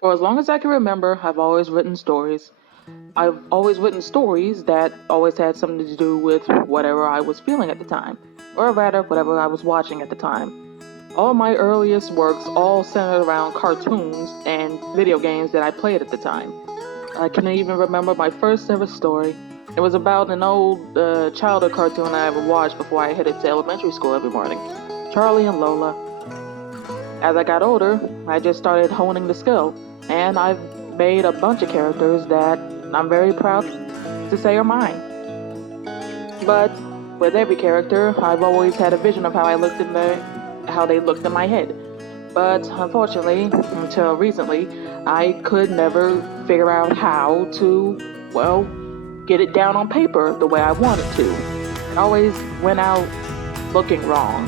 For as long as I can remember, I've always written stories. I've always written stories that always had something to do with whatever I was feeling at the time, or rather, whatever I was watching at the time. All my earliest works all centered around cartoons and video games that I played at the time. I can even remember my first ever story. It was about an old childhood cartoon I ever watched before I headed to elementary school every morning. Charlie and Lola. As I got older, I just started honing the skill, and I've made a bunch of characters that I'm very proud to say are mine. But with every character, I've always had a vision of how they looked in my head. But unfortunately, until recently, I could never figure out how to, well, get it down on paper the way I wanted to. It always went out looking wrong.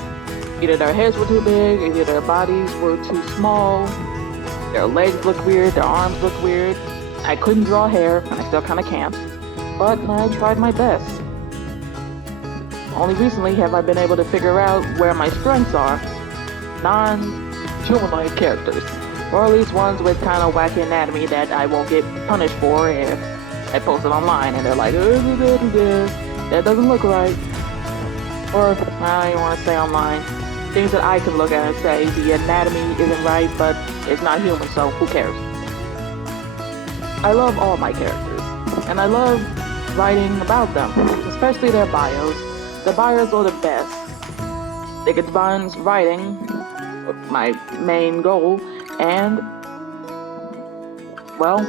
Either their heads were too big, either their bodies were too small, their legs looked weird, their arms looked weird. I couldn't draw hair, and I still kinda can't, but I tried my best. Only recently have I been able to figure out where my strengths are. Non-humanoid characters, or at least ones with kind of wacky anatomy that I won't get punished for if I post it online and they're like, that doesn't look right. Or, I don't even want to say online. Things that I can look at and say, the anatomy isn't right, but it's not human, so who cares? I love all my characters, and I love writing about them, especially their bios. The bios are the best. It combines writing, my main goal, and, well,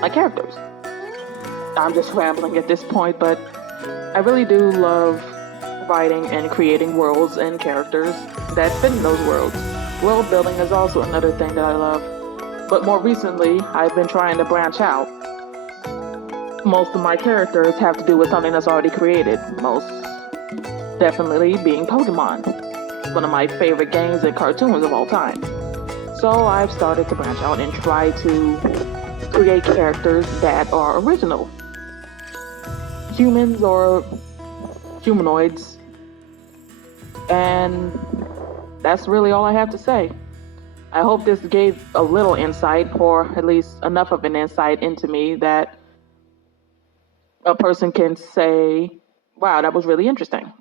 my characters. I'm just rambling at this point, but I really do love writing and creating worlds and characters that fit in those worlds. World building is also another thing that I love. But more recently, I've been trying to branch out. Most of my characters have to do with something that's already created. Most definitely being Pokemon. It's one of my favorite games and cartoons of all time. So I've started to branch out and try to create characters that are original. Humans or humanoids. And that's really all I have to say. I hope this gave a little insight, or at least enough of an insight into me that a person can say, wow, that was really interesting.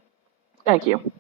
Thank you.